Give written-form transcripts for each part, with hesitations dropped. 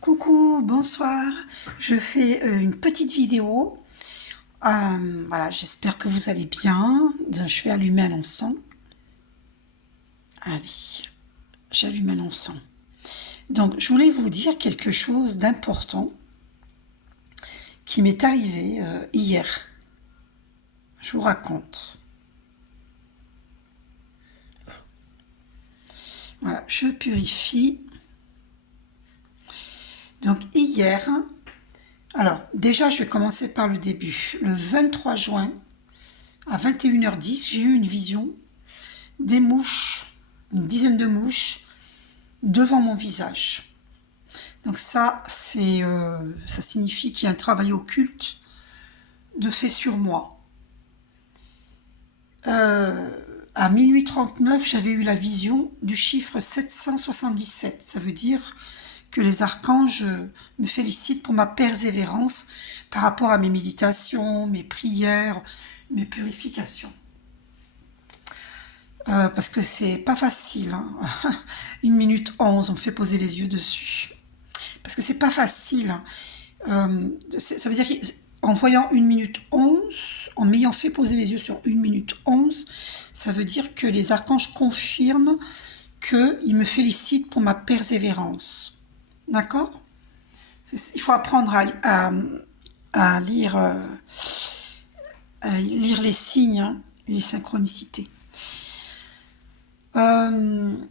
Coucou, bonsoir. Je fais une petite vidéo. Voilà, j'espère que vous allez bien. Je vais allumer un encens. Allez, j'allume un encens. Donc, je voulais vous dire quelque chose d'important qui m'est arrivé hier. Je vous raconte. Voilà, je purifie. Donc, hier, alors déjà, je vais commencer par le début. Le 23 juin, à 21h10, j'ai eu une vision des mouches, une dizaine de mouches, devant mon visage. Donc ça, ça signifie qu'il y a un travail occulte de fait sur moi. À minuit 39, j'avais eu la vision du chiffre 777. Ça veut dire que les archanges me félicitent pour ma persévérance par rapport à mes méditations, mes prières, mes purifications. Parce que c'est pas facile. 1 minute 11, on me fait poser les yeux dessus. Parce que c'est pas facile. Ça veut dire qu'en voyant 1 minute 11, en m'ayant fait poser les yeux sur 1 minute 11, ça veut dire que les archanges confirment qu'ils me félicitent pour ma persévérance. D'accord ? Il faut apprendre à lire les signes, les synchronicités. Donc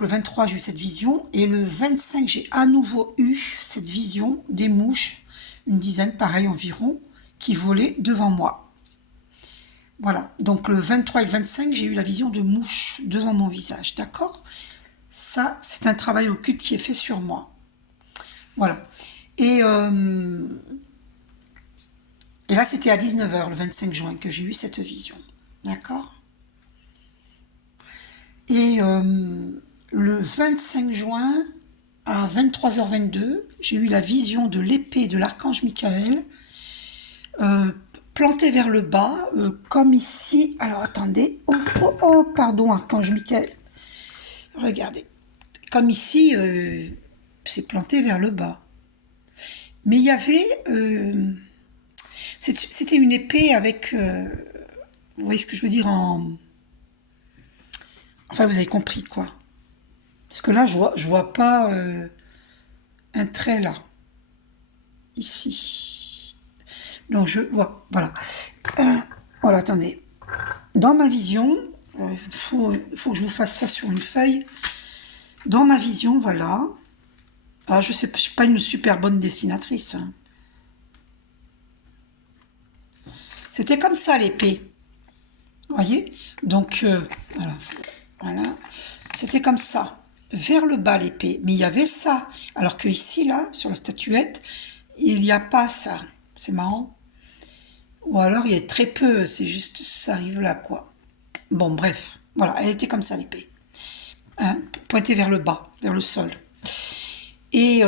le 23, j'ai eu cette vision, et le 25, j'ai à nouveau eu cette vision des mouches, une dizaine, pareil environ, qui volaient devant moi. Voilà, donc le 23 et le 25, j'ai eu la vision de mouches devant mon visage, d'accord ? Ça, c'est un travail occulte qui est fait sur moi. Voilà. Et là, c'était à 19h, le 25 juin, que j'ai eu cette vision, d'accord ? Et le 25 juin, à 23h22, j'ai eu la vision de l'épée de l'archange Michael, plantée vers le bas, comme ici. Alors attendez, pardon, archange Michael. Regardez, comme ici, c'est planté vers le bas. Mais il y avait, c'était une épée avec, vous voyez ce que je veux dire enfin, vous avez compris, quoi. Parce que là, je vois pas un trait, là. Ici. Donc, je vois, voilà. Voilà, attendez. Dans ma vision, faut que je vous fasse ça sur une feuille. Dans ma vision, voilà. Ah, je suis pas une super bonne dessinatrice. C'était comme ça, l'épée. Vous voyez ? Donc, voilà. C'était comme ça, vers le bas l'épée. Mais il y avait ça. Alors que ici, là, sur la statuette, il n'y a pas ça. C'est marrant. Ou alors, il y a très peu. C'est juste, ça arrive là, quoi. Bon, bref. Voilà, elle était comme ça, l'épée. Pointée vers le bas, vers le sol. Et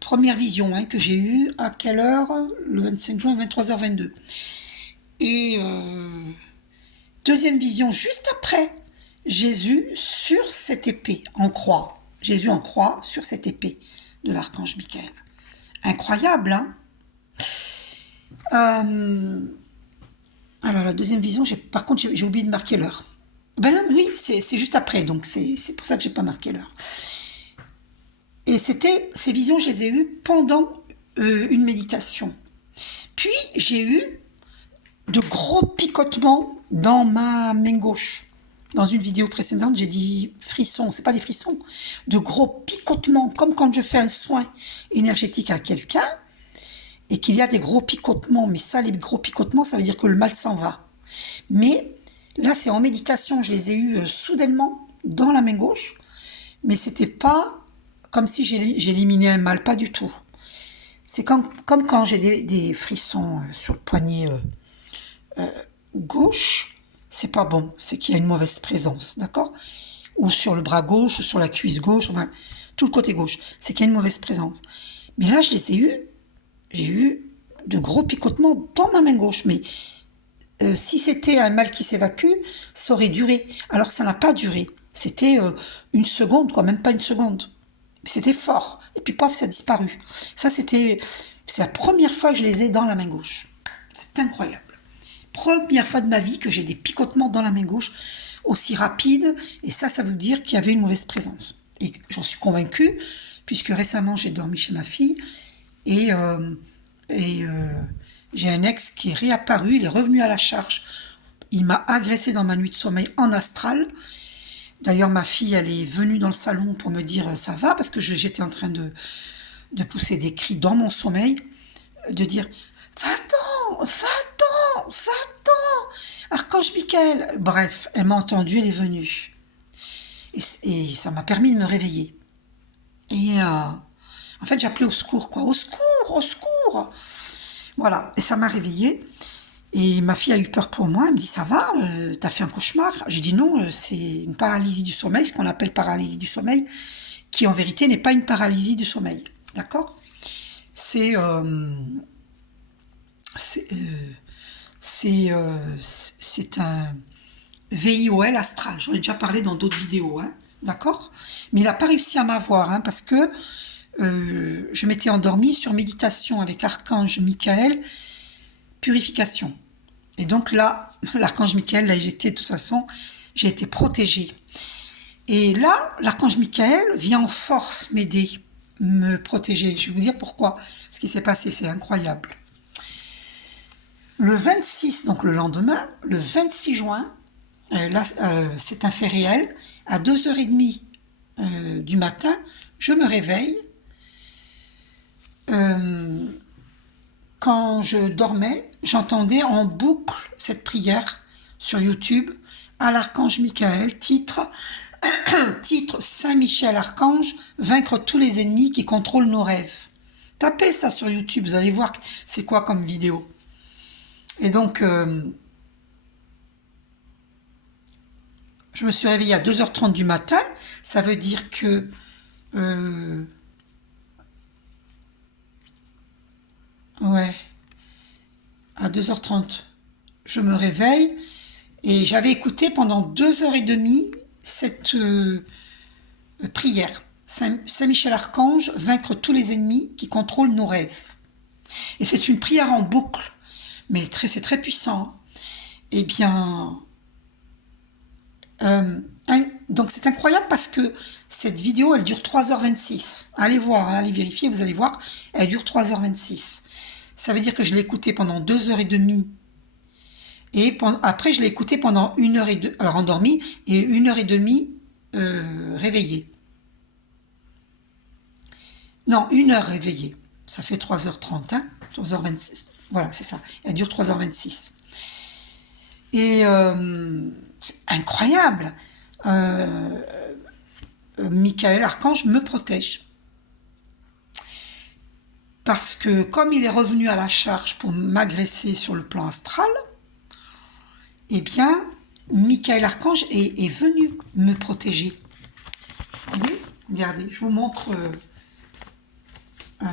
première vision que j'ai eue, à quelle heure ? Le 25 juin, 23h22. Et deuxième vision, juste après, Jésus sur cette épée, en croix. Jésus en croix sur cette épée de l'archange Michael. Incroyable, hein ? Alors, la deuxième vision, par contre, j'ai oublié de marquer l'heure. Ben non, oui, c'est juste après, donc c'est pour ça que j'ai pas marqué l'heure. Et ces visions, je les ai eues pendant une méditation. Puis, j'ai eu de gros picotements dans ma main gauche. Dans une vidéo précédente, j'ai dit frissons, c'est pas des frissons, de gros picotements, comme quand je fais un soin énergétique à quelqu'un, et qu'il y a des gros picotements. Mais ça, les gros picotements, ça veut dire que le mal s'en va. Mais là, c'est en méditation, je les ai eus soudainement dans la main gauche, mais c'était pas comme si j'éliminais un mal, pas du tout. C'est comme quand j'ai des frissons sur le poignet gauche, c'est pas bon, c'est qu'il y a une mauvaise présence, d'accord ? Ou sur le bras gauche, ou sur la cuisse gauche, enfin, tout le côté gauche, c'est qu'il y a une mauvaise présence. Mais là, je les ai eus, j'ai eu de gros picotements dans ma main gauche, mais si c'était un mal qui s'évacue, ça aurait duré, alors que ça n'a pas duré. C'était une seconde, quoi, même pas une seconde. C'était fort. Et puis, pof, ça a disparu. Ça, c'est la première fois que je les ai dans la main gauche. C'est incroyable. Première fois de ma vie que j'ai des picotements dans la main gauche aussi rapides. Et ça veut dire qu'il y avait une mauvaise présence. Et j'en suis convaincue, puisque récemment, j'ai dormi chez ma fille. Et j'ai un ex qui est réapparu. Il est revenu à la charge. Il m'a agressé dans ma nuit de sommeil en astral. D'ailleurs, ma fille, elle est venue dans le salon pour me dire ça va, parce que j'étais en train de pousser des cris dans mon sommeil, de dire va-t'en, va-t'en, va-t'en, Archange Michael. Bref, elle m'a entendue, elle est venue. Et ça m'a permis de me réveiller. Et en fait, j'appelais au secours, quoi. Au secours, au secours. Voilà, et ça m'a réveillée. Et ma fille a eu peur pour moi, elle me dit ça va, t'as fait un cauchemar? J'ai dit non, c'est une paralysie du sommeil, ce qu'on appelle paralysie du sommeil, qui en vérité n'est pas une paralysie du sommeil, d'accord? C'est un VIOL astral, j'en ai déjà parlé dans d'autres vidéos, hein, d'accord? Mais il n'a pas réussi à m'avoir, hein, parce que je m'étais endormie sur méditation avec Archange Michael, purification. Et donc là, l'archange Michael l'a éjecté de toute façon, j'ai été protégée. Et là, l'archange Michael vient en force m'aider, me protéger. Je vais vous dire pourquoi. Ce qui s'est passé, c'est incroyable. Le 26, donc le lendemain, le 26 juin, là, c'est un fait réel, à 2h30 du matin, je me réveille. Quand je dormais, j'entendais en boucle cette prière sur YouTube à l'archange Michael, titre Saint Michel Archange, vaincre tous les ennemis qui contrôlent nos rêves. Tapez ça sur YouTube, vous allez voir c'est quoi comme vidéo. Et donc, je me suis réveillée à 2h30 du matin, ça veut dire que ouais, à 2h30, je me réveille et j'avais écouté pendant 2h30 cette prière. Saint Michel Archange, vaincre tous les ennemis qui contrôlent nos rêves. Et c'est une prière en boucle, mais c'est très puissant. Eh bien, donc c'est incroyable parce que cette vidéo, elle dure 3h26. Allez voir, hein, allez vérifier, vous allez voir, elle dure 3h26. Ça veut dire que je l'ai écouté pendant 2h30. Et après, je l'ai écouté pendant 1h02, alors endormi, et 1h30 réveillé. Non, 1h réveillé. Ça fait 3h30, hein, 3h26. Voilà, c'est ça. Elle dure 3h26. Et c'est incroyable. Michael Archange me protège. Parce que comme il est revenu à la charge pour m'agresser sur le plan astral, eh bien, Michael Archange est venu me protéger. Vous voyez ? Regardez, je vous montre,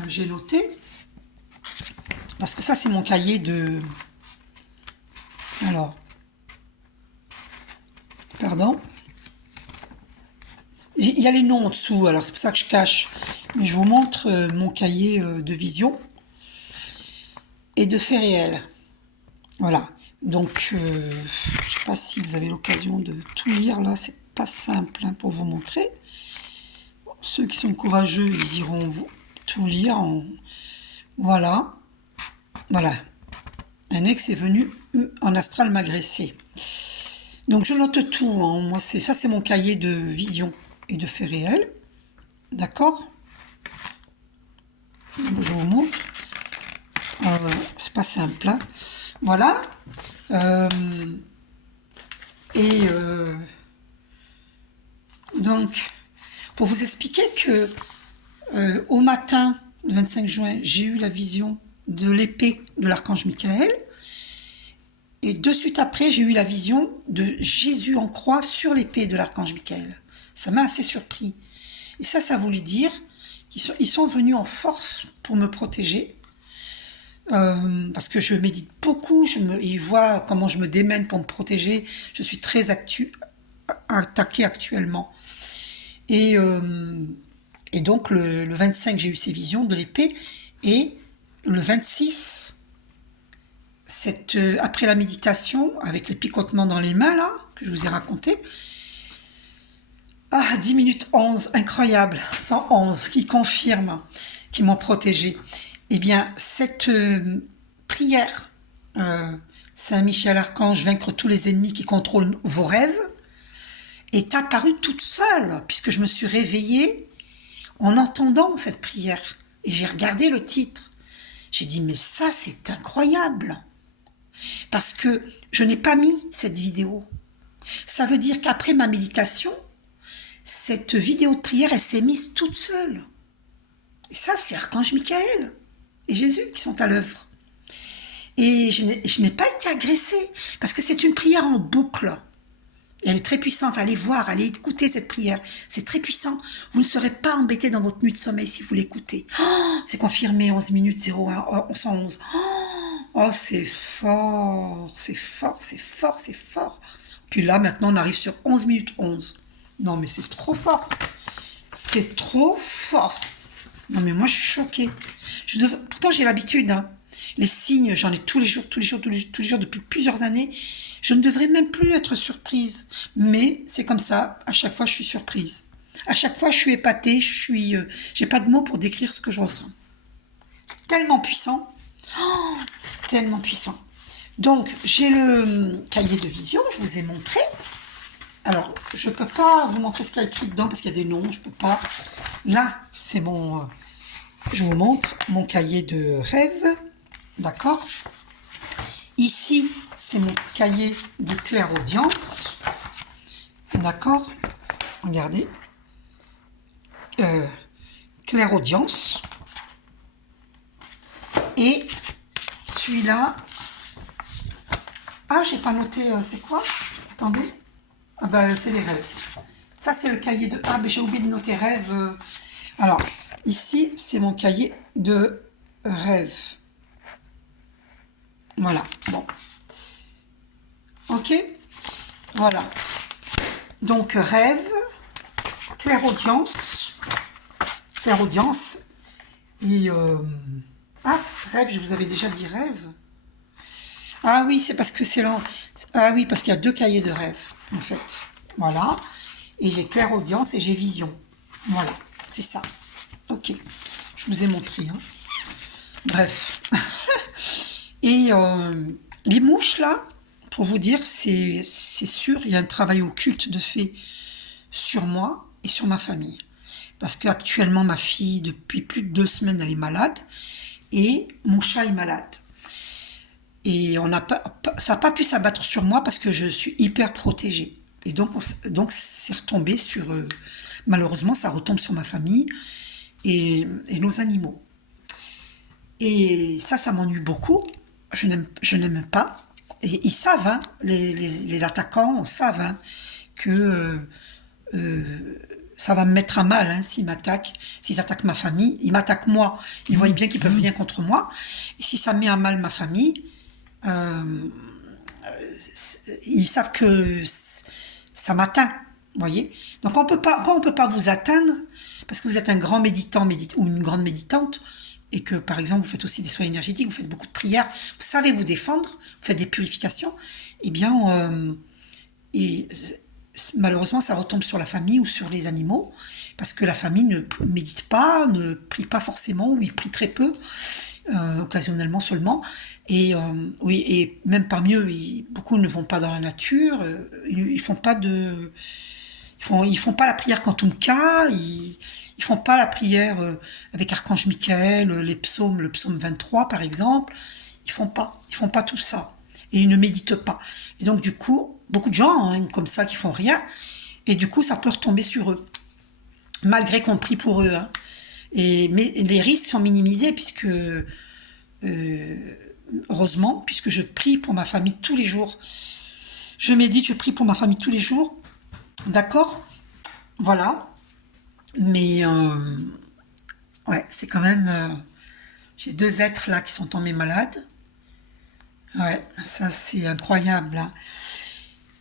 j'ai noté, parce que ça c'est mon cahier de... Alors, pardon. Il y a les noms en dessous, alors c'est pour ça que je cache. Mais je vous montre mon cahier de vision et de faits réels. Voilà. Donc, je ne sais pas si vous avez l'occasion de tout lire. Là, c'est pas simple hein, pour vous montrer. Bon, ceux qui sont courageux, ils iront tout lire. Voilà. Voilà. Un ex est venu en astral m'agresser. Donc, je note tout. Hein. Moi, ça, c'est mon cahier de vision et de faits réels. D'accord ? Je vous montre. C'est pas simple. Hein. Voilà. Donc, pour vous expliquer que au matin, le 25 juin, j'ai eu la vision de l'épée de l'archange Michael. Et de suite après, j'ai eu la vision de Jésus en croix sur l'épée de l'archange Michael. Ça m'a assez surpris. Et ça voulait dire qu'ils sont venus en force pour me protéger. Parce que je médite beaucoup, ils voient comment je me démène pour me protéger. Je suis très attaquée actuellement. Et Et donc, le 25, j'ai eu ces visions de l'épée. Et le 26, après la méditation, avec les picotements dans les mains, là, que je vous ai raconté, 10 minutes 11, incroyable, 111, qui confirme, qui m'ont protégé. Eh bien, cette prière, Saint Michel Archange, vaincre tous les ennemis qui contrôlent vos rêves, est apparue toute seule, puisque je me suis réveillée en entendant cette prière. Et j'ai regardé le titre. J'ai dit, mais ça, c'est incroyable. Parce que je n'ai pas mis cette vidéo. Ça veut dire qu'après ma méditation, cette vidéo de prière, elle s'est mise toute seule. Et ça, c'est Archange Michael et Jésus qui sont à l'œuvre. Et je n'ai pas été agressée, parce que c'est une prière en boucle. Et elle est très puissante. Allez voir, allez écouter cette prière. C'est très puissant. Vous ne serez pas embêté dans votre nuit de sommeil si vous l'écoutez. Oh, c'est confirmé, 11 minutes 01, 111. Oh, c'est fort, c'est fort, c'est fort, c'est fort. Puis là, maintenant, on arrive sur 11 minutes 11. Non, mais c'est trop fort. C'est trop fort. Non, mais moi, je suis choquée. Pourtant, j'ai l'habitude. Hein. Les signes, j'en ai tous les jours, depuis plusieurs années. Je ne devrais même plus être surprise. Mais c'est comme ça. À chaque fois, je suis surprise. À chaque fois, je suis épatée. J'ai pas de mots pour décrire ce que je ressens. C'est tellement puissant. Oh, c'est tellement puissant. Donc, j'ai le cahier de vision. Je vous ai montré. Alors, je ne peux pas vous montrer ce qu'il y a écrit dedans parce qu'il y a des noms, je ne peux pas. Là, c'est je vous montre mon cahier de rêve, d'accord? Ici, c'est mon cahier de clairaudience, d'accord? Regardez. Clairaudience. Et celui-là... Ah, j'ai pas noté, c'est quoi? Attendez. Ah ben, c'est les rêves. Ça, c'est le cahier de... Ah, ben j'ai oublié de noter rêve. Alors, ici, c'est mon cahier de rêve. Voilà, bon. Ok? Voilà. Donc, rêve, clairaudience. Clairaudience. Et... Ah, rêve, je vous avais déjà dit rêve. Ah oui, c'est parce que c'est lent. Ah oui, parce qu'il y a deux cahiers de rêve, en fait. Voilà. Et j'ai clairaudience et j'ai vision. Voilà, c'est ça. Ok, je vous ai montré. Hein. Bref. Et les mouches, là, pour vous dire, c'est sûr, il y a un travail occulte de fait sur moi et sur ma famille. Parce qu'actuellement, ma fille, depuis plus de 2 semaines, elle est malade. Et mon chat est malade. Et ça n'a pas pu s'abattre sur moi parce que je suis hyper protégée. Et donc c'est retombé sur... malheureusement, ça retombe sur ma famille et nos animaux. Et ça m'ennuie beaucoup. Je n'aime pas. Et ils savent, hein, les attaquants savent hein, que ça va me mettre à mal hein, s'ils m'attaquent. S'ils attaquent ma famille, ils m'attaquent moi. Ils voient bien qu'ils peuvent rien contre moi. Et si ça met à mal ma famille... ils savent que ça m'atteint, vous voyez. Donc on peut pas vous atteindre parce que vous êtes un grand méditant ou une grande méditante et que par exemple vous faites aussi des soins énergétiques, vous faites beaucoup de prières, vous savez vous défendre, vous faites des purifications, eh bien malheureusement ça retombe sur la famille ou sur les animaux parce que la famille ne médite pas, ne prie pas forcément ou ils prient très peu. Occasionnellement seulement et oui et même parmi eux beaucoup ne vont pas dans la nature, ils font pas la prière Cantumca, ils font pas la prière avec Archange Michael, le psaume 23 par exemple, ils font pas tout ça et ils ne méditent pas et donc du coup beaucoup de gens hein, comme ça qui font rien et du coup ça peut retomber sur eux malgré qu'on prie pour eux hein. Mais les risques sont minimisés puisque heureusement, puisque je prie pour ma famille tous les jours. Je médite, je prie pour ma famille tous les jours. D'accord? Voilà. Mais ouais, c'est quand même... j'ai 2 êtres là qui sont tombés malades. Ouais, ça c'est incroyable. Hein.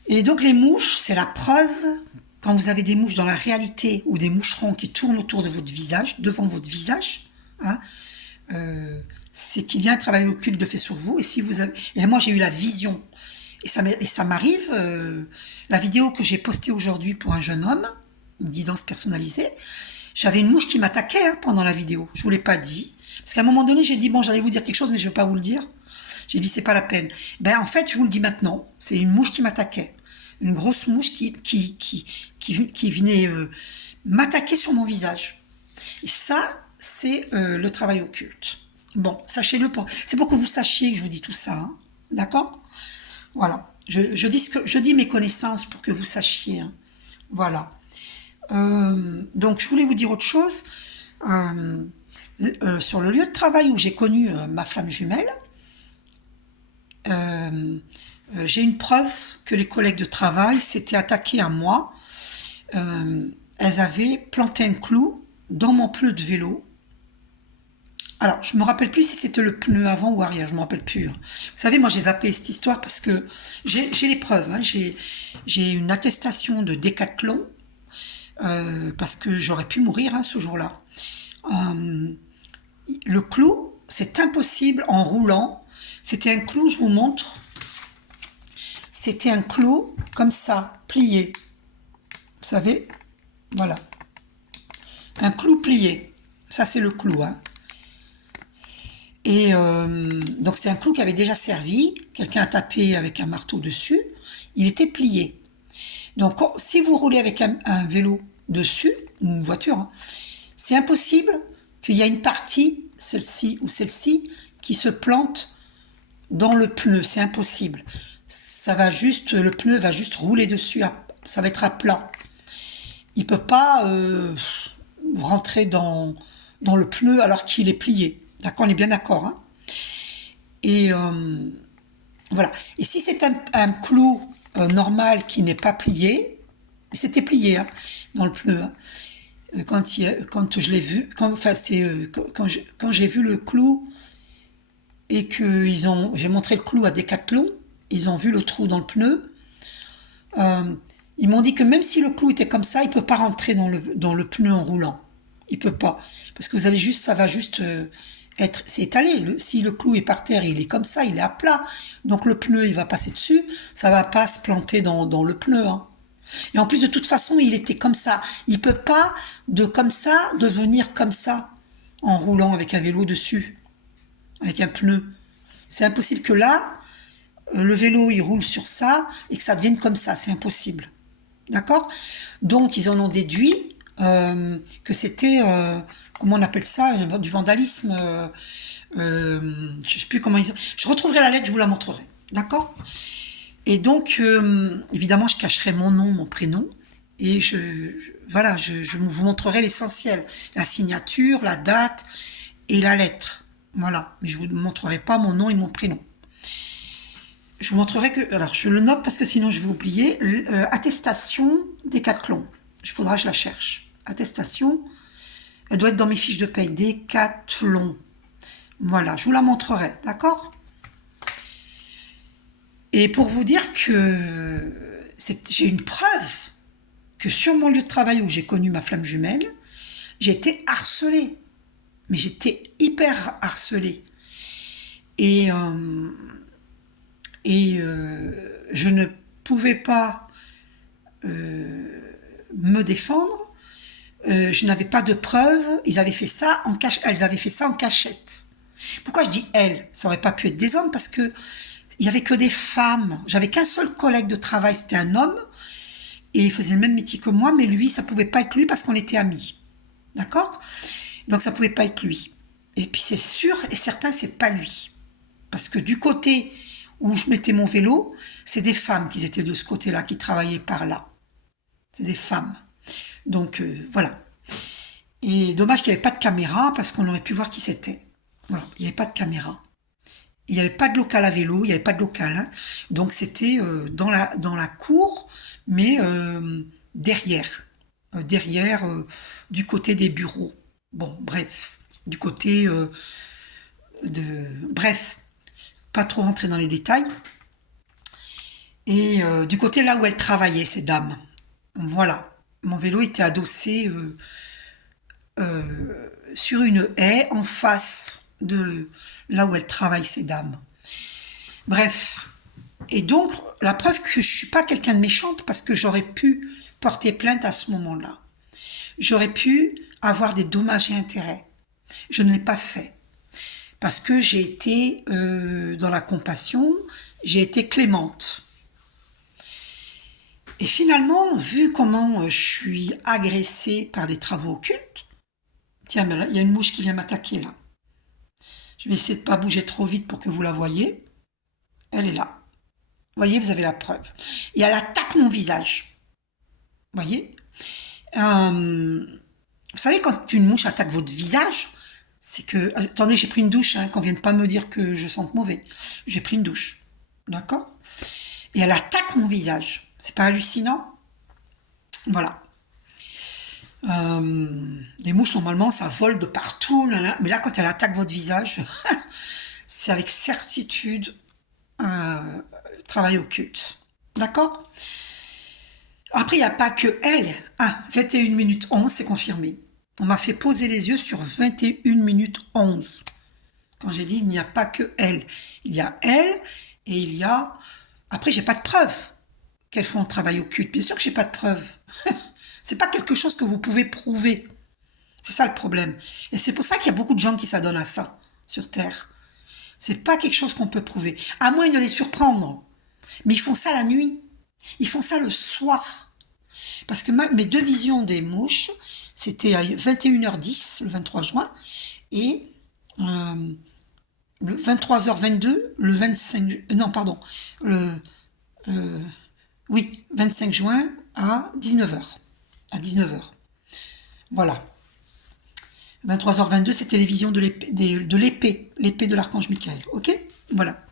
Et donc les mouches, c'est la preuve quand vous avez des mouches dans la réalité ou des moucherons qui tournent autour de votre visage, devant votre visage, hein, c'est qu'il y a un travail occulte de fait sur vous. Et si vous avez, et moi j'ai eu la vision, et ça m'arrive, la vidéo que j'ai postée aujourd'hui pour un jeune homme, une guidance personnalisée, j'avais une mouche qui m'attaquait pendant la vidéo. Je vous l'ai pas dit, parce qu'à un moment donné j'ai dit bon, j'allais vous dire quelque chose, mais je vais pas vous le dire. J'ai dit c'est pas la peine. Ben en fait je vous le dis maintenant, c'est une mouche qui m'attaquait, une grosse mouche qui venait m'attaquer sur mon visage. Et ça c'est le travail occulte. Bon, sachez-le, c'est pour que vous sachiez que je vous dis tout ça, hein. D'accord? Voilà, je dis mes connaissances pour que vous sachiez, hein. Voilà. Donc je voulais vous dire autre chose. Sur le lieu de travail où j'ai connu ma flamme jumelle, j'ai une preuve que les collègues de travail s'étaient attaqués à moi. Elles avaient planté un clou dans mon pneu de vélo. Alors, je me rappelle plus si c'était le pneu avant ou arrière, je me rappelle plus, hein. Vous savez, moi j'ai zappé cette histoire parce que j'ai les preuves, hein. J'ai une attestation de Décathlon, parce que j'aurais pu mourir, hein, ce jour-là. Le clou, c'est impossible en roulant. C'était un clou, je vous montre. C'était un clou comme ça, plié. Vous savez, voilà. Un clou plié. Ça, c'est le clou, hein. Et donc c'est un clou qui avait déjà servi, quelqu'un a tapé avec un marteau dessus, il était plié. Donc si vous roulez avec un vélo dessus, une voiture, hein, c'est impossible qu'il y ait une partie, celle-ci ou celle-ci, qui se plante dans le pneu, c'est impossible. Le pneu va juste rouler dessus, ça va être à plat. Il peut pas rentrer dans le pneu alors qu'il est plié. D'accord, on est bien d'accord, hein. Et voilà. Et si c'est un clou normal qui n'est pas plié, c'était plié, hein, dans le pneu, hein. Quand je l'ai vu, quand j'ai vu le clou et que j'ai montré le clou à Décathlon, ils ont vu le trou dans le pneu. Ils m'ont dit que même si le clou était comme ça, il peut pas rentrer dans le pneu en roulant. Il peut pas, parce que ça va juste c'est étalé. Si le clou est par terre, il est comme ça, il est à plat. Donc le pneu, il va passer dessus, ça va pas se planter dans le pneu, hein. Et en plus, de toute façon, il était comme ça. Il peut pas, comme ça, devenir comme ça, en roulant avec un vélo dessus, avec un pneu. C'est impossible que là, le vélo, il roule sur ça, et que ça devienne comme ça. C'est impossible. D'accord? Donc, ils en ont déduit que c'était, comment on appelle ça, du vandalisme. Je sais plus comment ils ont. Je retrouverai la lettre, je vous la montrerai. D'accord? Et donc, évidemment, je cacherai mon nom, mon prénom, et voilà, je vous montrerai l'essentiel, la signature, la date et la lettre. Voilà, mais je vous montrerai pas mon nom et mon prénom. Je vous montrerai alors je le note parce que sinon je vais oublier, attestation Décathlon. Il faudra que je la cherche. Attestation, elle doit être dans mes fiches de paye, Décathlon. Voilà, je vous la montrerai, d'accord? Et pour vous dire que j'ai une preuve que sur mon lieu de travail où j'ai connu ma flamme jumelle, j'ai été harcelée. Mais j'étais hyper harcelée. Et je ne pouvais pas me défendre. Je n'avais pas de preuves. Elles avaient fait ça en cachette. Pourquoi je dis elles? Ça aurait pas pu être des hommes parce que il y avait que des femmes. J'avais qu'un seul collègue de travail, c'était un homme, et il faisait le même métier que moi, mais lui, ça pouvait pas être lui parce qu'on était amis. D'accord? Donc ça pouvait pas être lui. Et puis c'est sûr et certain, c'est pas lui. Parce que du côté où je mettais mon vélo, c'est des femmes qui étaient de ce côté-là, qui travaillaient par là. C'est des femmes. Donc voilà. Et dommage qu'il n'y avait pas de caméra, parce qu'on aurait pu voir qui c'était. Voilà, il n'y avait pas de caméra. Il n'y avait pas de local à vélo, il n'y avait pas de local, hein. Donc c'était dans la cour, mais derrière. Du côté des bureaux. Bon, bref. Du côté Bref, pas trop rentrer dans les détails. Et du côté là où elles travaillaient, ces dames. Voilà. Mon vélo était adossé sur une haie en face de là où elles travaillent, ces dames. Bref. Et donc, la preuve que je suis pas quelqu'un de méchante, parce que j'aurais pu porter plainte à ce moment-là. J'aurais pu avoir des dommages et intérêts. Je ne l'ai pas fait. Parce que j'ai été dans la compassion, j'ai été clémente. Et finalement, vu comment je suis agressée par des travaux occultes, tiens, mais là, il y a une mouche qui vient m'attaquer là. Je vais essayer de pas bouger trop vite pour que vous la voyez. Elle est là. Vous voyez, vous avez la preuve. Et elle attaque mon visage. Vous voyez, vous savez, quand une mouche attaque votre visage, c'est que... Attendez, j'ai pris une douche, hein, qu'on vienne pas me dire que je sente mauvais. J'ai pris une douche. D'accord? Et elle attaque mon visage. C'est pas hallucinant? Voilà. Les mouches, normalement, ça vole de partout. Mais là, quand elle attaque votre visage, c'est avec certitude travail occulte. D'accord? Après, il n'y a pas que elle. Ah, 21 minutes 11, c'est confirmé. On m'a fait poser les yeux sur 21 minutes 11. Quand j'ai dit, il n'y a pas que elle. Il y a elle et il y a... Après, j'ai pas de preuve qu'elles font le travail occulte. Bien sûr que j'ai pas de preuve. C'est pas quelque chose que vous pouvez prouver. C'est ça le problème. Et c'est pour ça qu'il y a beaucoup de gens qui s'adonnent à ça sur Terre. C'est pas quelque chose qu'on peut prouver. À moins de les surprendre. Mais ils font ça la nuit. Ils font ça le soir. Parce que mes deux visions des mouches, c'était à 21h10, le 23 juin, et le 23h22, le 25... Non, pardon. Oui, 25 juin à 19h. À 19h. Voilà. 23h22, c'était les visions de l'épée, l'épée de l'archange Michael. Ok? Voilà.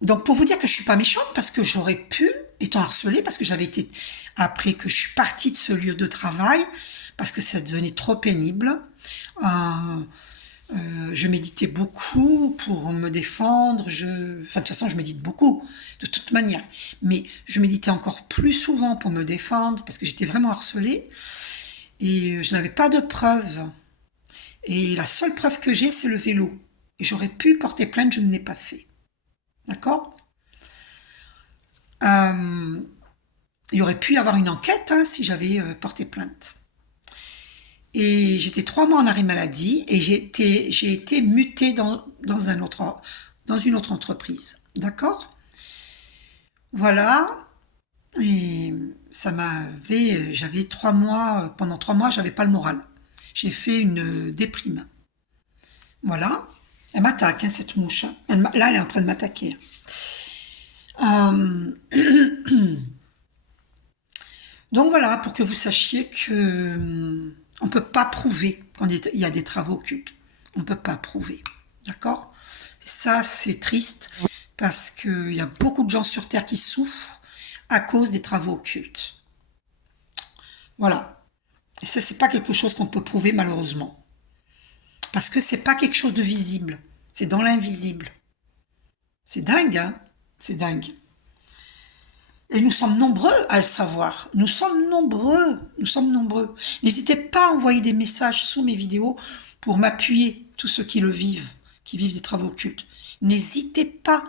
Donc pour vous dire que je suis pas méchante, parce que j'aurais pu, étant harcelée, parce que j'avais été, après que je suis partie de ce lieu de travail, parce que ça devenait trop pénible, je méditais beaucoup pour me défendre, enfin de toute façon je médite beaucoup, de toute manière, mais je méditais encore plus souvent pour me défendre, parce que j'étais vraiment harcelée, et je n'avais pas de preuves. Et la seule preuve que j'ai, c'est le vélo. Et j'aurais pu porter plainte, je ne l'ai pas fait. D'accord? Il y aurait pu y avoir une enquête hein, si j'avais porté plainte. Et j'étais 3 mois en arrêt maladie et j'ai été mutée dans une autre entreprise. D'accord? Voilà. Et j'avais 3 mois, pendant 3 mois, j'avais pas le moral. J'ai fait une déprime. Voilà. Elle m'attaque, hein, cette mouche. Là, elle est en train de m'attaquer. Donc voilà, pour que vous sachiez que on peut pas prouver quand il y a des travaux occultes. On peut pas prouver. D'accord? Ça, c'est triste parce qu'il y a beaucoup de gens sur Terre qui souffrent à cause des travaux occultes. Voilà. Et ça, c'est pas quelque chose qu'on peut prouver malheureusement. Parce que c'est pas quelque chose de visible. C'est dans l'invisible. C'est dingue, hein? C'est dingue. Et nous sommes nombreux à le savoir. Nous sommes nombreux. Nous sommes nombreux. N'hésitez pas à envoyer des messages sous mes vidéos pour m'appuyer, tous ceux qui le vivent, qui vivent des travaux occultes. N'hésitez pas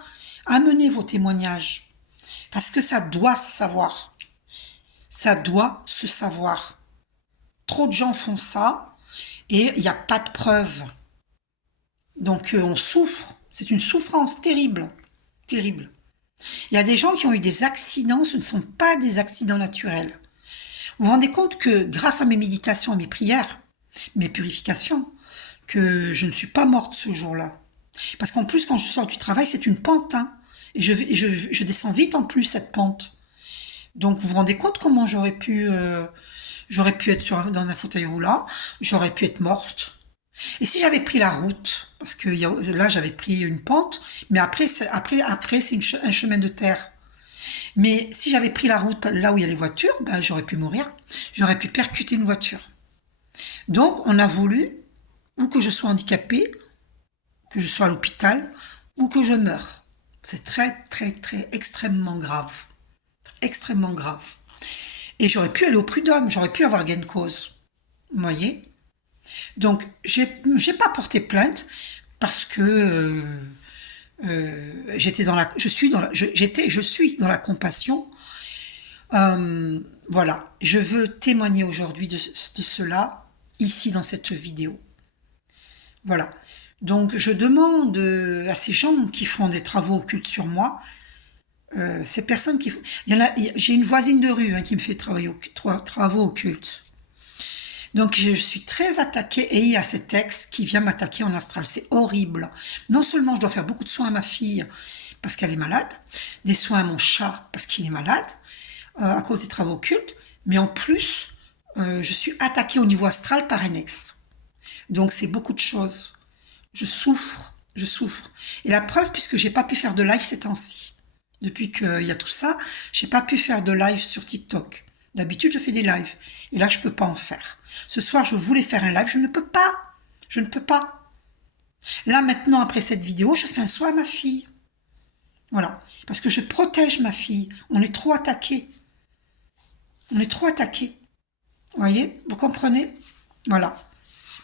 à amener vos témoignages. Parce que ça doit se savoir. Ça doit se savoir. Trop de gens font ça et il n'y a pas de preuves. Donc on souffre. C'est une souffrance terrible. Terrible. Il y a des gens qui ont eu des accidents, ce ne sont pas des accidents naturels. Vous vous rendez compte que grâce à mes méditations et mes prières, mes purifications, que je ne suis pas morte ce jour-là. Parce qu'en plus, quand je sors du travail, c'est une pente. Hein, et je descends vite en plus cette pente. Donc vous vous rendez compte comment j'aurais pu être dans un fauteuil roulant, j'aurais pu être morte. Et si j'avais pris la route, parce que là j'avais pris une pente, mais après c'est un chemin de terre. Mais si j'avais pris la route là où il y a les voitures, ben, j'aurais pu mourir, j'aurais pu percuter une voiture. Donc on a voulu, ou que je sois handicapée, que je sois à l'hôpital, ou que je meure. C'est très, très, très extrêmement grave. extrêmement grave. Et j'aurais pu aller au prud'homme, j'aurais pu avoir gain de cause. Vous voyez? Donc, j'ai pas porté plainte parce que je suis dans la compassion. Voilà, je veux témoigner aujourd'hui de cela, ici dans cette vidéo. Voilà. Donc, je demande à ces gens qui font des travaux occultes sur moi, ces personnes qui font... j'ai une voisine de rue qui me fait travaux occultes. Donc, je suis très attaquée et il y a cet ex qui vient m'attaquer en astral. C'est horrible. Non seulement je dois faire beaucoup de soins à ma fille parce qu'elle est malade, des soins à mon chat parce qu'il est malade, à cause des travaux occultes, mais en plus, je suis attaquée au niveau astral par un ex. Donc, c'est beaucoup de choses. Je souffre. Et la preuve, puisque j'ai pas pu faire de live ces temps-ci. Depuis qu'il y a tout ça, j'ai pas pu faire de live sur TikTok. D'habitude, je fais des lives. Et là, je peux pas en faire. Ce soir, je voulais faire un live. Je ne peux pas. Là, maintenant, après cette vidéo, je fais un soin à ma fille. Voilà. Parce que je protège ma fille. On est trop attaqués. Vous voyez? Vous comprenez? Voilà.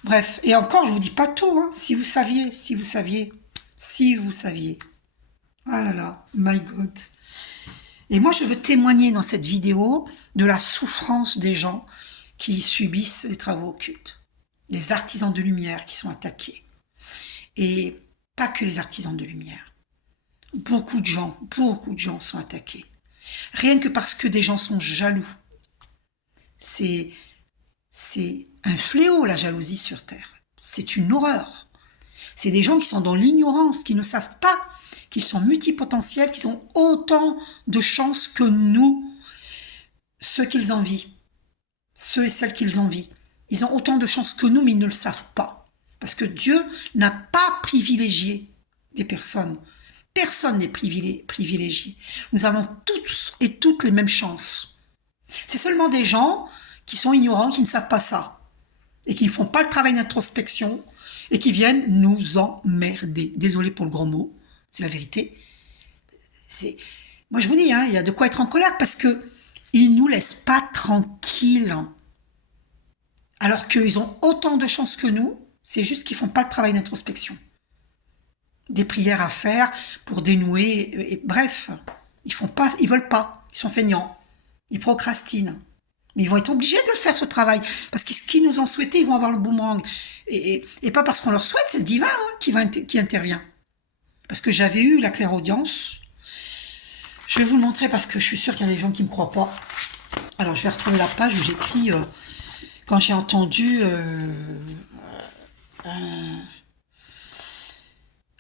Bref. Et encore, je vous dis pas tout, hein. Si vous saviez. Ah là là, my God. Et moi, je veux témoigner dans cette vidéo de la souffrance des gens qui subissent les travaux occultes. Les artisans de lumière qui sont attaqués. Et pas que les artisans de lumière. Beaucoup de gens sont attaqués. Rien que parce que des gens sont jaloux. C'est un fléau, la jalousie sur Terre. C'est une horreur. C'est des gens qui sont dans l'ignorance, qui ne savent pas qu'ils sont multipotentiels, qu'ils ont autant de chances que nous, ceux qu'ils envient, ceux et celles qu'ils envient. Ils ont autant de chances que nous, mais ils ne le savent pas. Parce que Dieu n'a pas privilégié des personnes. Personne n'est privilégié. Nous avons tous et toutes les mêmes chances. C'est seulement des gens qui sont ignorants, qui ne savent pas ça, et qui ne font pas le travail d'introspection, et qui viennent nous emmerder. Désolé pour le gros mot, c'est la vérité. Moi je vous dis, il y a de quoi être en colère, parce que ils nous laissent pas tranquilles. Alors qu'ils ont autant de chance que nous, c'est juste qu'ils font pas le travail d'introspection. Des prières à faire pour dénouer, et bref, ils veulent pas, ils sont feignants, ils procrastinent. Mais ils vont être obligés de le faire, ce travail, parce que ce qu'ils nous ont souhaité, ils vont avoir le boomerang. Et pas parce qu'on leur souhaite, c'est le divin qui intervient. Parce que j'avais eu la clairaudience. Je vais vous le montrer parce que je suis sûre qu'il y a des gens qui ne me croient pas. Alors, je vais retrouver la page où j'écris quand j'ai entendu...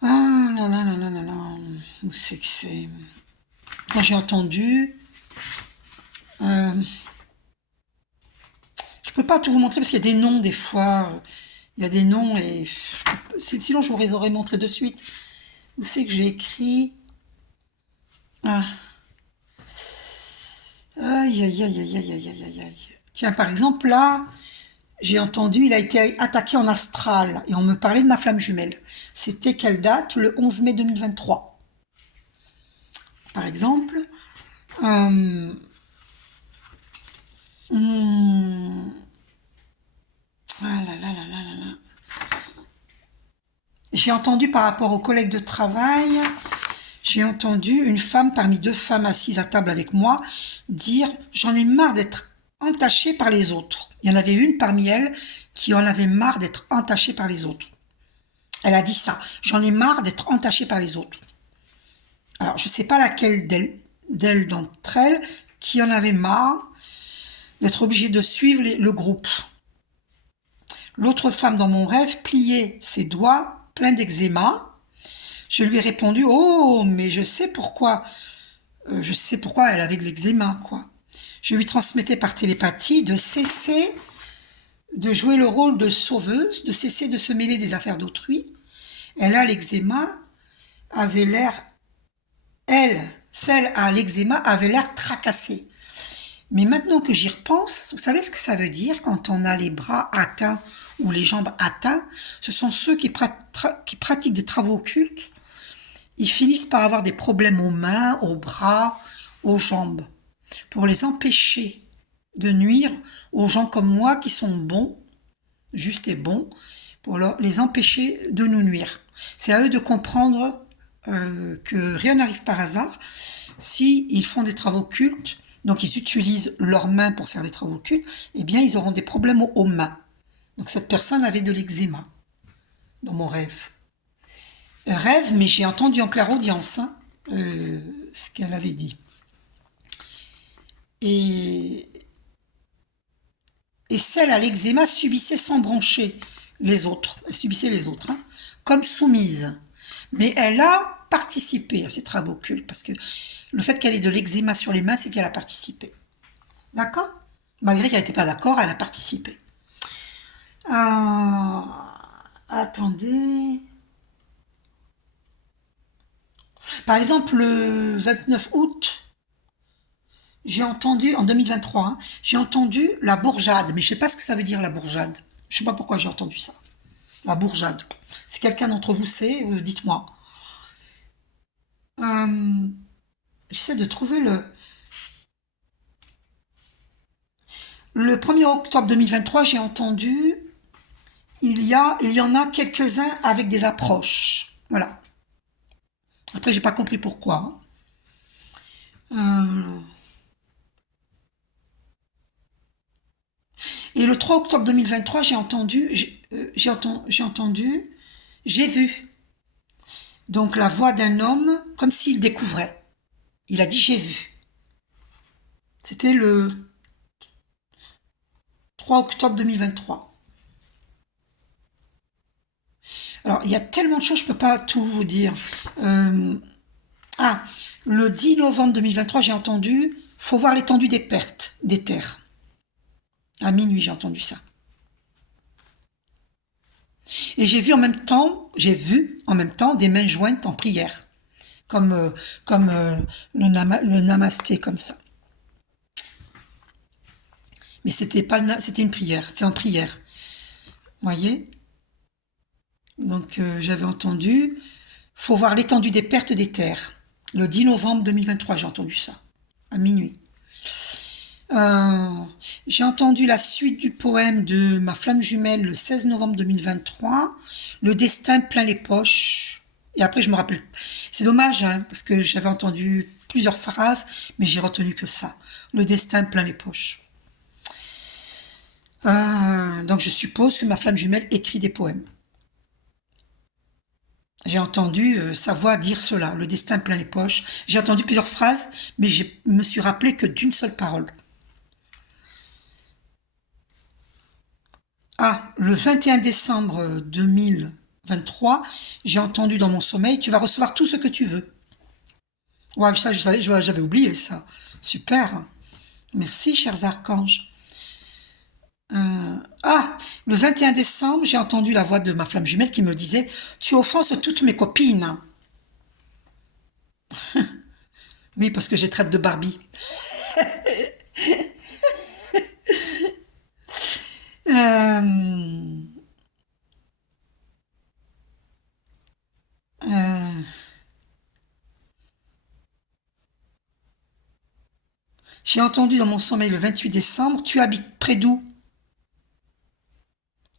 Ah là là là là là là. Où c'est que c'est? Quand j'ai entendu... je peux pas tout vous montrer parce qu'il y a des noms des fois. Il y a des noms et... Sinon, je vous les aurais montrés de suite. Où c'est que j'ai écrit? Ah. Aïe, aïe, aïe, aïe, aïe, aïe, aïe, aïe. Tiens, par exemple, là, j'ai entendu, il a été attaqué en astral. Et on me parlait de ma flamme jumelle. C'était quelle date? Le 11 mai 2023. Par exemple. Ah là là là là là là. J'ai entendu par rapport aux collègues de travail, j'ai entendu une femme parmi deux femmes assises à table avec moi dire « J'en ai marre d'être entachée par les autres ». Il y en avait une parmi elles qui en avait marre d'être entachée par les autres. Elle a dit ça, « J'en ai marre d'être entachée par les autres ». Alors, je ne sais pas laquelle d'elles d'entre elles qui en avait marre d'être obligée de suivre le groupe. L'autre femme dans mon rêve pliait ses doigts pleins d'eczéma. Je lui ai répondu « Oh, mais je sais pourquoi. Je sais pourquoi elle avait de l'eczéma, quoi. » Je lui transmettais par télépathie de cesser de jouer le rôle de sauveuse, de cesser de se mêler des affaires d'autrui. Elle a l'eczéma, avait l'air... celle à l'eczéma avait l'air tracassée. Mais maintenant que j'y repense, vous savez ce que ça veut dire quand on a les bras atteints ou les jambes atteintes? Ce sont ceux qui pratiquent des travaux occultes. Ils finissent par avoir des problèmes aux mains, aux bras, aux jambes. pour les empêcher de nuire aux gens comme moi qui sont bons, justes et bons, pour les empêcher de nous nuire. C'est à eux de comprendre que rien n'arrive par hasard. Si ils font des travaux occultes, donc ils utilisent leurs mains pour faire des travaux occultes, eh bien ils auront des problèmes aux mains. Donc cette personne avait de l'eczéma dans mon rêve. Rêve, mais j'ai entendu en clairaudience ce qu'elle avait dit. Et, et celle à l'eczéma subissait sans broncher les autres. Elle subissait les autres, comme soumise. Mais elle a participé à ces travaux occultes, parce que le fait qu'elle ait de l'eczéma sur les mains, c'est qu'elle a participé. D'accord? Malgré qu'elle n'était pas d'accord, elle a participé. Attendez. Par exemple, le 29 août, j'ai entendu, en 2023, j'ai entendu la bourgeade, mais je sais pas ce que ça veut dire la bourgeade. Je sais pas pourquoi j'ai entendu ça. La bourgeade. Si quelqu'un d'entre vous sait, dites-moi. J'essaie de trouver le 1er octobre 2023, j'ai entendu, il y en a quelques-uns avec des approches. Voilà. Après, j'ai pas compris pourquoi. Euh, Et le 3 octobre 2023, j'ai vu. Donc la voix d'un homme, comme s'il découvrait. Il a dit j'ai vu. C'était le 3 octobre 2023. Alors, il y a tellement de choses, je ne peux pas tout vous dire. Le 10 novembre 2023, j'ai entendu, faut voir l'étendue des pertes des terres. À minuit, j'ai entendu ça. Et j'ai vu en même temps des mains jointes en prière, comme le namasté, comme ça. Mais c'était une prière, c'est en prière. Vous voyez? Donc j'avais entendu, faut voir l'étendue des pertes des terres. Le 10 novembre 2023, j'ai entendu ça, à minuit. J'ai entendu la suite du poème de ma flamme jumelle le 16 novembre 2023, le destin plein les poches. Et après, je me rappelle. C'est dommage, parce que j'avais entendu plusieurs phrases, mais j'ai retenu que ça. Le destin plein les poches. Donc je suppose que ma flamme jumelle écrit des poèmes. J'ai entendu sa voix dire cela, le destin plein les poches. J'ai entendu plusieurs phrases, mais je me suis rappelé que d'une seule parole. Le 21 décembre 2023, j'ai entendu dans mon sommeil, tu vas recevoir tout ce que tu veux. Ouais, ça, j'avais oublié ça. Super. Merci, chers archanges. Le 21 décembre, j'ai entendu la voix de ma flamme jumelle qui me disait, tu offenses toutes mes copines. Oui, parce que j'ai traite de Barbie. Euh, euh, j'ai entendu dans mon sommeil le 28 décembre, tu habites près d'où?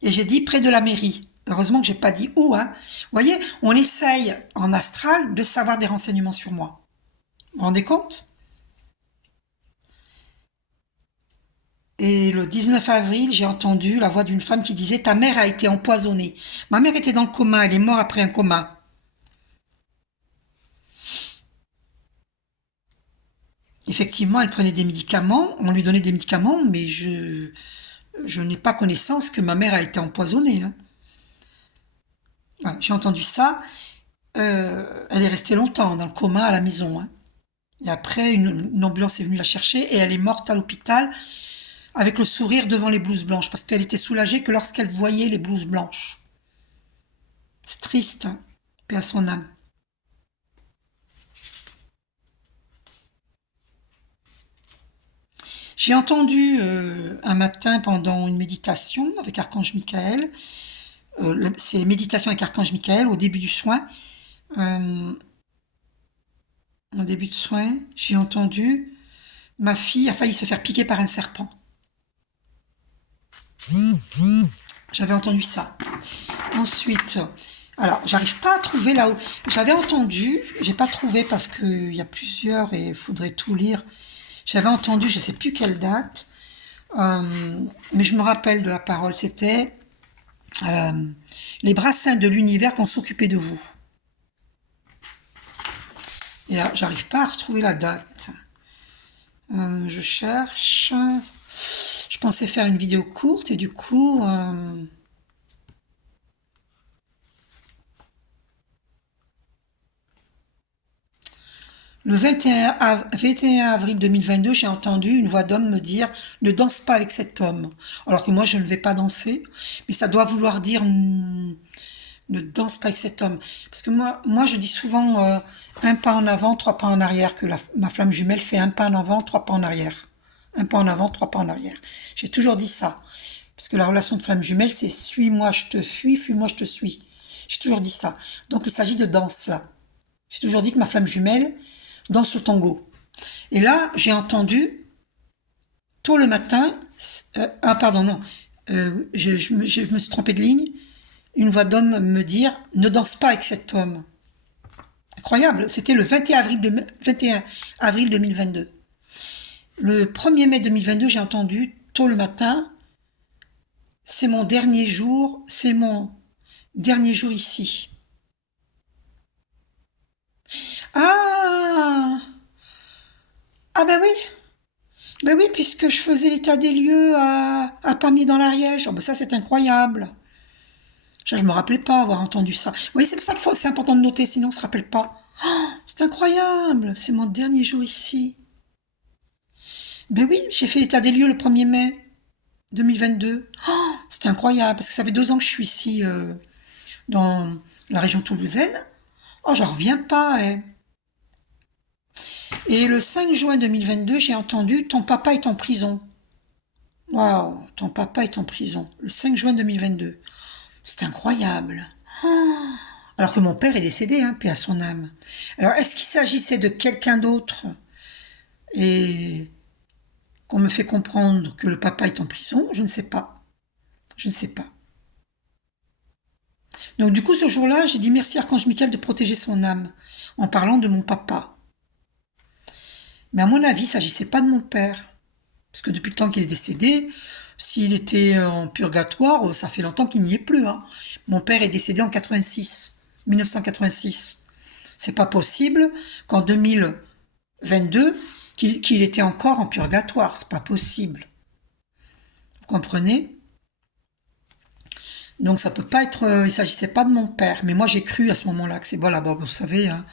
Et j'ai dit près de la mairie. Heureusement que j'ai pas dit où, Vous voyez, on essaye en astral de savoir des renseignements sur moi. Vous vous rendez compte? Et le 19 avril, j'ai entendu la voix d'une femme qui disait « Ta mère a été empoisonnée. » Ma mère était dans le coma, elle est morte après un coma. Effectivement, elle prenait des médicaments, on lui donnait des médicaments, mais je n'ai pas connaissance que ma mère a été empoisonnée. Voilà, j'ai entendu ça. Elle est restée longtemps dans le coma à la maison. Et après, une ambulance est venue la chercher et elle est morte à l'hôpital avec le sourire devant les blouses blanches parce qu'elle était soulagée que lorsqu'elle voyait les blouses blanches. C'est triste, paix à son âme. J'ai entendu un matin pendant une méditation avec Archange Michael, c'est méditation avec Archange Michael au début du soin. Au début de soin, j'ai entendu Ma fille a failli se faire piquer par un serpent. J'avais entendu ça. Ensuite, alors, j'arrive pas à trouver là où... J'avais entendu, j'ai pas trouvé parce qu'il y a plusieurs et il faudrait tout lire. J'avais entendu, je sais plus quelle date, mais je me rappelle de la parole, c'était les bras saints de l'univers vont s'occuper de vous. Et là, j'arrive pas à retrouver la date. Je cherche. Je pensais faire une vidéo courte et du coup... le 21 avril 2022, j'ai entendu une voix d'homme me dire ne danse pas avec cet homme. Alors que moi, je ne vais pas danser, mais ça doit vouloir dire ne danse pas avec cet homme. Parce que moi je dis souvent un pas en avant, trois pas en arrière, que ma flamme jumelle fait un pas en avant, trois pas en arrière. Un pas en avant, trois pas en arrière. J'ai toujours dit ça. Parce que la relation de flamme jumelle, c'est suis-moi, je te fuis, fuis-moi, je te suis. J'ai toujours dit ça. Donc il s'agit de danse là. J'ai toujours dit que ma flamme jumelle danse le tango. Et là, j'ai entendu, tôt le matin, ah pardon, non, je me suis trompée de ligne, une voix d'homme me dire ne danse pas avec cet homme. Incroyable, c'était le 21 avril 2022. Le 1er mai 2022, j'ai entendu tôt le matin, c'est mon dernier jour ici. Ah, ah ben oui, puisque je faisais l'état des lieux à Pamiers dans l'Ariège. Oh ben ça c'est incroyable. Je me rappelais pas avoir entendu ça. Oui, c'est pour ça que c'est important de noter, sinon on se rappelle pas. C'est incroyable, c'est mon dernier jour ici. Ben oui, j'ai fait l'état des lieux le 1er mai 2022. C'est incroyable, parce que ça fait 2 ans que je suis ici, dans la région toulousaine. Oh, j'en reviens pas, hein. Et le 5 juin 2022, j'ai entendu ton papa est en prison. Waouh, ton papa est en prison. Le 5 juin 2022. C'est incroyable. Alors que mon père est décédé, hein, paix à son âme. Alors, est-ce qu'il s'agissait de quelqu'un d'autre et qu'on me fait comprendre que le papa est en prison? Je ne sais pas. Je ne sais pas. Donc, du coup, ce jour-là, j'ai dit merci Archange Michael de protéger son âme en parlant de mon papa. Mais à mon avis, il ne s'agissait pas de mon père. Parce que depuis le temps qu'il est décédé, s'il était en purgatoire, ça fait longtemps qu'il n'y est plus, hein. Mon père est décédé en 1986. C'est pas possible qu'en 2022, qu'il était encore en purgatoire. C'est pas possible. Vous comprenez? Donc ça peut pas être... il s'agissait pas de mon père. Mais moi j'ai cru à ce moment-là que c'est... Voilà, bon, vous savez, hein,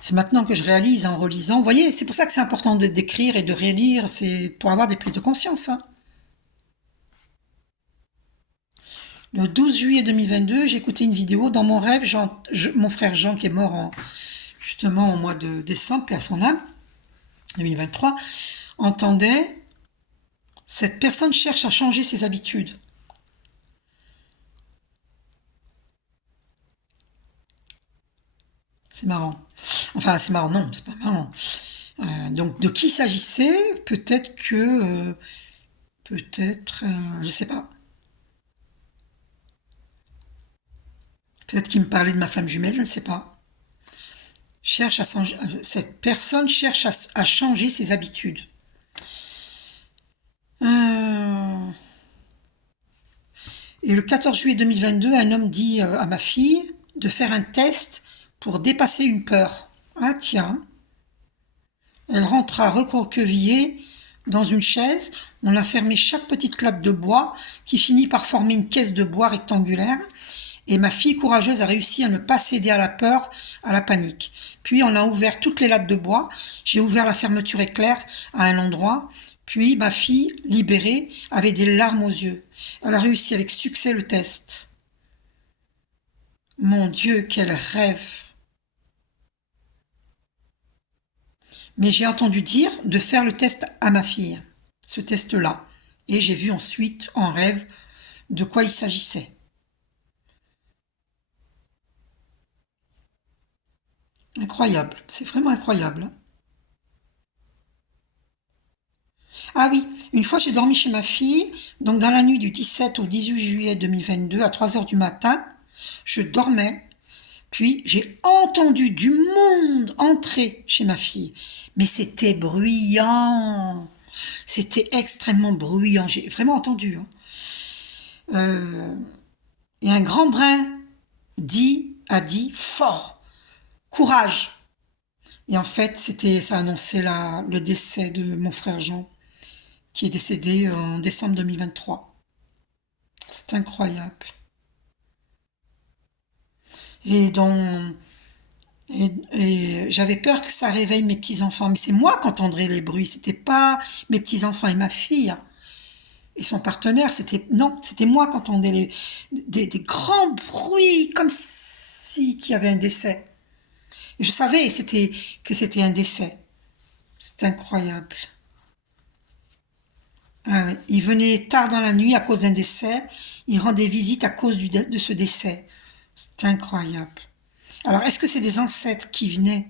c'est maintenant que je réalise en relisant. Vous voyez, c'est pour ça que c'est important de d'écrire et de relire. C'est pour avoir des prises de conscience, hein. Le 12 juillet 2022, j'ai écouté une vidéo. Dans mon rêve, mon frère Jean, qui est mort justement au mois de décembre, paix à son âme, 2023, entendait cette personne cherche à changer ses habitudes. C'est marrant. Enfin, c'est marrant, non, c'est pas marrant. Donc, de qui s'agissait? Peut-être que... je sais pas. Peut-être qu'il me parlait de ma flamme jumelle, je ne sais pas. Cette personne cherche à changer ses habitudes. Et le 14 juillet 2022, un homme dit à ma fille de faire un test pour dépasser une peur. Ah tiens. Elle rentra recroquevillée dans une chaise. On a fermé chaque petite claque de bois qui finit par former une caisse de bois rectangulaire. Et ma fille courageuse a réussi à ne pas céder à la peur, à la panique. Puis on a ouvert toutes les lattes de bois. J'ai ouvert la fermeture éclair à un endroit. Puis ma fille, libérée, avait des larmes aux yeux. Elle a réussi avec succès le test. Mon Dieu, quel rêve! Mais j'ai entendu dire de faire le test à ma fille, ce test-là. Et j'ai vu ensuite, en rêve, de quoi il s'agissait. Incroyable, c'est vraiment incroyable. Ah oui, une fois j'ai dormi chez ma fille, donc dans la nuit du 17 au 18 juillet 2022 à 3 heures du matin, je dormais, puis j'ai entendu du monde entrer chez ma fille. Mais c'était bruyant, c'était extrêmement bruyant, j'ai vraiment entendu, hein. Euh, et un grand brin a dit fort, courage. Et en fait, ça annonçait le décès de mon frère Jean, qui est décédé en décembre 2023. C'est incroyable. Et donc, et j'avais peur que ça réveille mes petits-enfants. Mais c'est moi qui entendrais les bruits. C'était pas mes petits-enfants et ma fille et son partenaire. Non, c'était moi qui entendais des grands bruits comme si qu'il y avait un décès. Et je savais que c'était un décès. C'est incroyable. Ah ouais. Il venait tard dans la nuit à cause d'un décès. Il rendait visite à cause de ce décès. C'est incroyable. Alors, est-ce que c'est des ancêtres qui venaient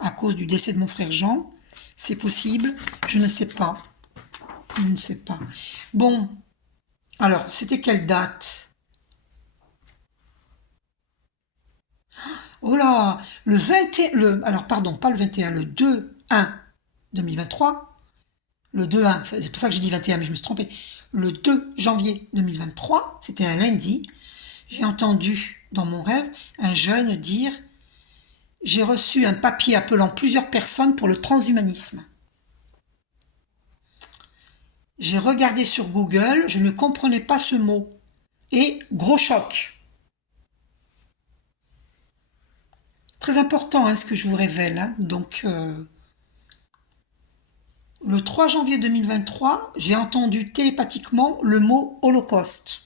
à cause du décès de mon frère Jean? C'est possible, je ne sais pas. Je ne sais pas. Bon, alors, c'était quelle date? Oh là, le 21, alors pardon, pas le 21, le 2-1 2023. Le 2-1, c'est pour ça que j'ai dit 21, mais je me suis trompée. Le 2 janvier 2023, c'était un lundi, j'ai entendu dans mon rêve un jeune dire: j'ai reçu un papier appelant plusieurs personnes pour le transhumanisme. J'ai regardé sur Google, je ne comprenais pas ce mot. Et gros choc. Très important, hein, ce que je vous révèle, hein. Donc, le 3 janvier 2023, j'ai entendu télépathiquement le mot Holocauste.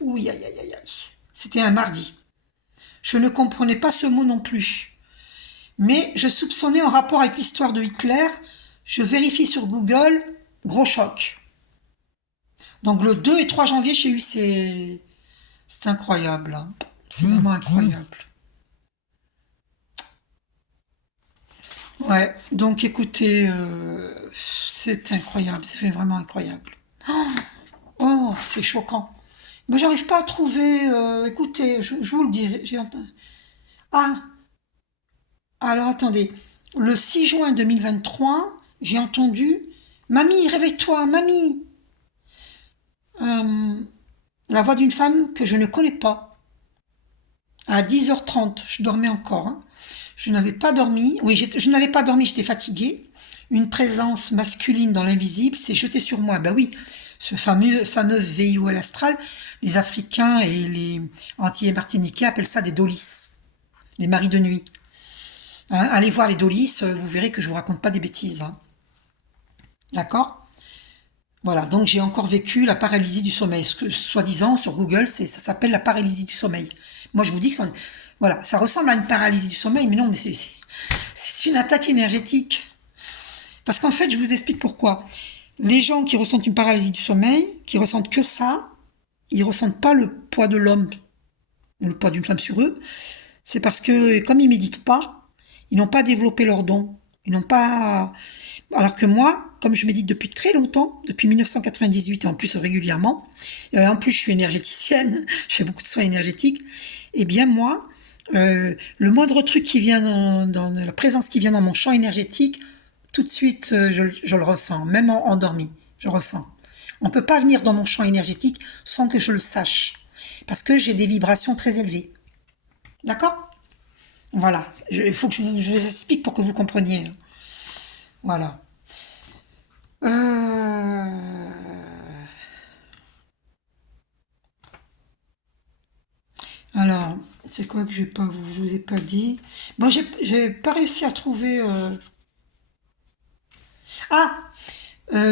Oui, aïe, aïe, aïe, aïe. C'était un mardi. Je ne comprenais pas ce mot non plus. Mais je soupçonnais en rapport avec l'histoire de Hitler. Je vérifie sur Google, gros choc. Donc le 2 et 3 janvier, j'ai eu C'est incroyable, hein. C'est vraiment incroyable. Ouais, donc écoutez, c'est incroyable, c'est vraiment incroyable. Oh, c'est choquant. Mais j'arrive pas à trouver. Écoutez, je vous le dirai. Ah, alors attendez. Le 6 juin 2023, j'ai entendu: Mamie, réveille-toi, mamie. Euh, la voix d'une femme que je ne connais pas. À 10h30, je dormais encore, hein. Je n'avais pas dormi. Oui, je n'avais pas dormi, j'étais fatiguée. Une présence masculine dans l'invisible s'est jetée sur moi. Ben oui, ce fameux VIOL astral, les Africains et les Antillais martiniquais appellent ça des dolis, les maris de nuit. Hein, allez voir les dolis, vous verrez que je vous raconte pas des bêtises, hein. D'accord? Voilà, donc j'ai encore vécu la paralysie du sommeil. Ce que, soi-disant, sur Google, ça s'appelle la paralysie du sommeil. Moi, je vous dis que voilà, ça ressemble à une paralysie du sommeil, mais non, mais c'est une attaque énergétique. Parce qu'en fait, je vous explique pourquoi. Les gens qui ressentent une paralysie du sommeil, qui ressentent que ça, ils ressentent pas le poids de l'homme ou le poids d'une femme sur eux. C'est parce que, comme ils méditent pas, ils n'ont pas développé leurs dons. Ils n'ont pas. Alors que moi, comme je médite depuis très longtemps, depuis 1998 et en plus régulièrement, en plus je suis énergéticienne, je fais beaucoup de soins énergétiques, et bien moi, le moindre truc qui vient dans la présence qui vient dans mon champ énergétique, tout de suite je le ressens, même endormi, je ressens. On ne peut pas venir dans mon champ énergétique sans que je le sache, parce que j'ai des vibrations très élevées. D'accord? Voilà, il faut que je vous explique pour que vous compreniez. Voilà. Euh, Alors, c'est quoi que je vous ai pas dit? Bon, j'ai pas réussi à trouver. Ah,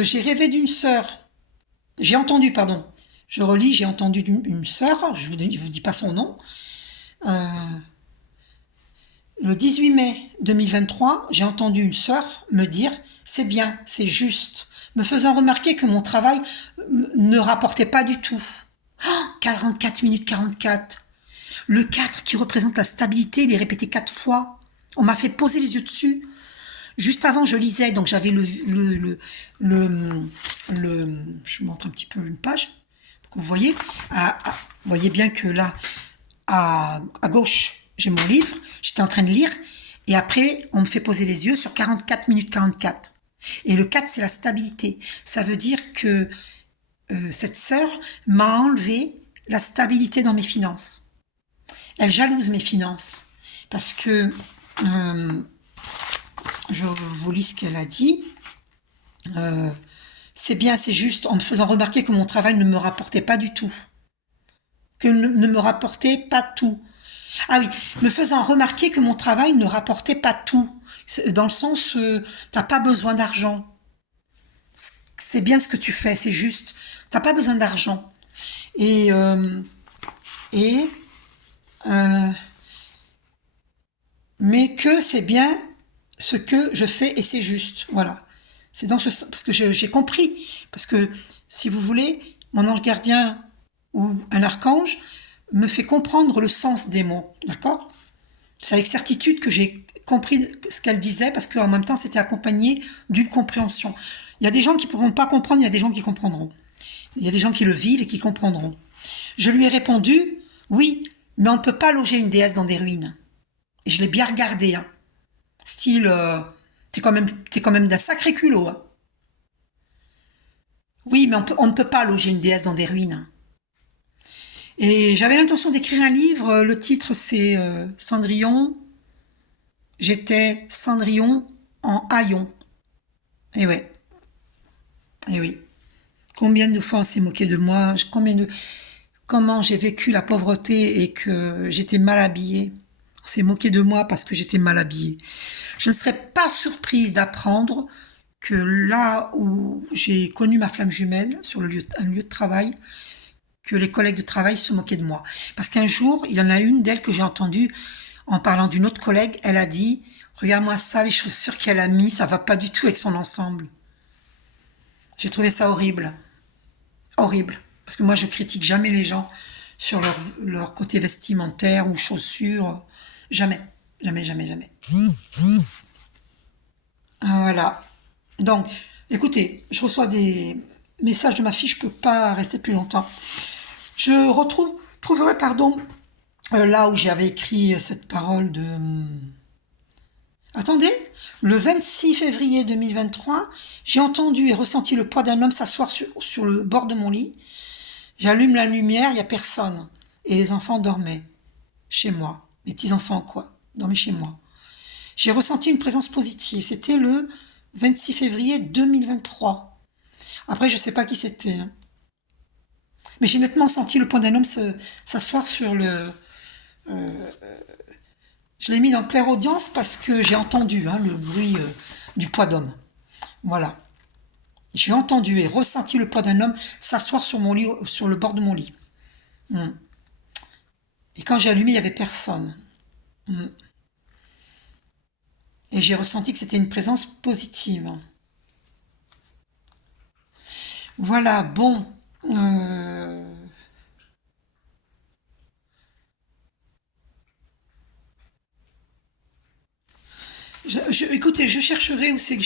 j'ai rêvé d'une sœur. J'ai entendu, pardon. Je relis, j'ai entendu une sœur. Je vous dis pas son nom. Euh, le 18 mai 2023, j'ai entendu une sœur me dire: c'est bien, c'est juste, me faisant remarquer que mon travail ne rapportait pas du tout. Oh, 44 minutes 44. Le 4 qui représente la stabilité, il est répété 4 fois. On m'a fait poser les yeux dessus. Juste avant, je lisais, donc j'avais je vous montre un petit peu une page. Vous voyez, vous voyez bien que là, à gauche, j'ai mon livre, j'étais en train de lire, et après, on me fait poser les yeux sur 44 minutes 44. Et le 4, c'est la stabilité. Ça veut dire que cette sœur m'a enlevé la stabilité dans mes finances. Elle jalouse mes finances. Parce que, je vous lis ce qu'elle a dit. C'est bien, c'est juste, en me faisant remarquer que mon travail ne me rapportait pas du tout. Que ne me rapportait pas tout. Ah oui, me faisant remarquer que mon travail ne rapportait pas tout. Dans le sens, t'as pas besoin d'argent. C'est bien ce que tu fais, c'est juste. T'as pas besoin d'argent. Et, mais que c'est bien ce que je fais et c'est juste. Voilà. C'est dans ce parce que j'ai compris. Parce que, si vous voulez, mon ange gardien ou un archange me fait comprendre le sens des mots. D'accord? C'est avec certitude que j'ai compris ce qu'elle disait parce qu'en même temps, c'était accompagné d'une compréhension. Il y a des gens qui ne pourront pas comprendre, il y a des gens qui comprendront. Il y a des gens qui le vivent et qui comprendront. Je lui ai répondu, oui, mais on ne peut pas loger une déesse dans des ruines. Et je l'ai bien regardé, hein. Style, t'es quand même d'un sacré culot, hein. Oui, mais on ne peut pas loger une déesse dans des ruines. Et j'avais l'intention d'écrire un livre, le titre c'est Cendrillon. J'étais Cendrillon en haillons. Et ouais, et oui. Combien de fois on s'est moqué de moi, comment j'ai vécu la pauvreté et que j'étais mal habillée. On s'est moqué de moi parce que j'étais mal habillée. Je ne serais pas surprise d'apprendre que là où j'ai connu ma flamme jumelle, sur un lieu de travail, que les collègues de travail se moquaient de moi. Parce qu'un jour, il y en a une d'elles que j'ai entendue en parlant d'une autre collègue, elle a dit « Regarde-moi ça, les chaussures qu'elle a mis, ça va pas du tout avec son ensemble. » J'ai trouvé ça horrible. Horrible. Parce que moi, je critique jamais les gens sur leur côté vestimentaire ou chaussures. Jamais. Jamais, jamais, jamais. Voilà. Donc, écoutez, je reçois des messages de ma fille, je peux pas rester plus longtemps. Je trouverai, pardon, là où j'avais écrit cette parole de... Attendez, le 26 février 2023, j'ai entendu et ressenti le poids d'un homme s'asseoir sur le bord de mon lit. J'allume la lumière, il n'y a personne. Et les enfants dormaient. Chez moi. Mes petits-enfants, quoi. Dormaient chez moi. J'ai ressenti une présence positive. C'était le 26 février 2023. Après, je ne sais pas qui c'était, hein. Mais j'ai nettement senti le poids d'un homme s'asseoir sur le... je l'ai mis dans clair-audience parce que j'ai entendu, hein, le bruit du poids d'homme. Voilà. J'ai entendu et ressenti le poids d'un homme s'asseoir sur mon lit, sur le bord de mon lit. Et quand j'ai allumé, il n'y avait personne. Et j'ai ressenti que c'était une présence positive. Voilà, bon. Écoutez, je chercherai où c'est que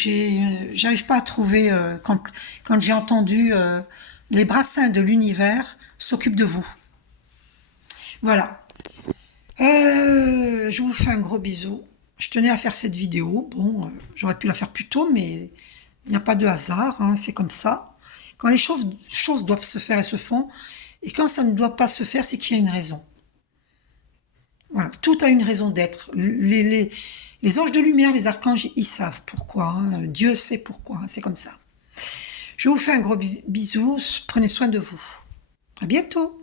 j'arrive pas à trouver quand j'ai entendu les brassins de l'univers s'occupent de vous. Voilà. Je vous fais un gros bisou. Je tenais à faire cette vidéo. Bon, j'aurais pu la faire plus tôt, mais il n'y a pas de hasard, hein, c'est comme ça. Quand les choses doivent se faire, elles se font. Et quand ça ne doit pas se faire, c'est qu'il y a une raison. Voilà, tout a une raison d'être. Les anges de lumière, les archanges, ils savent pourquoi, hein. Dieu sait pourquoi, hein. C'est comme ça. Je vous fais un gros bisou, prenez soin de vous. À bientôt.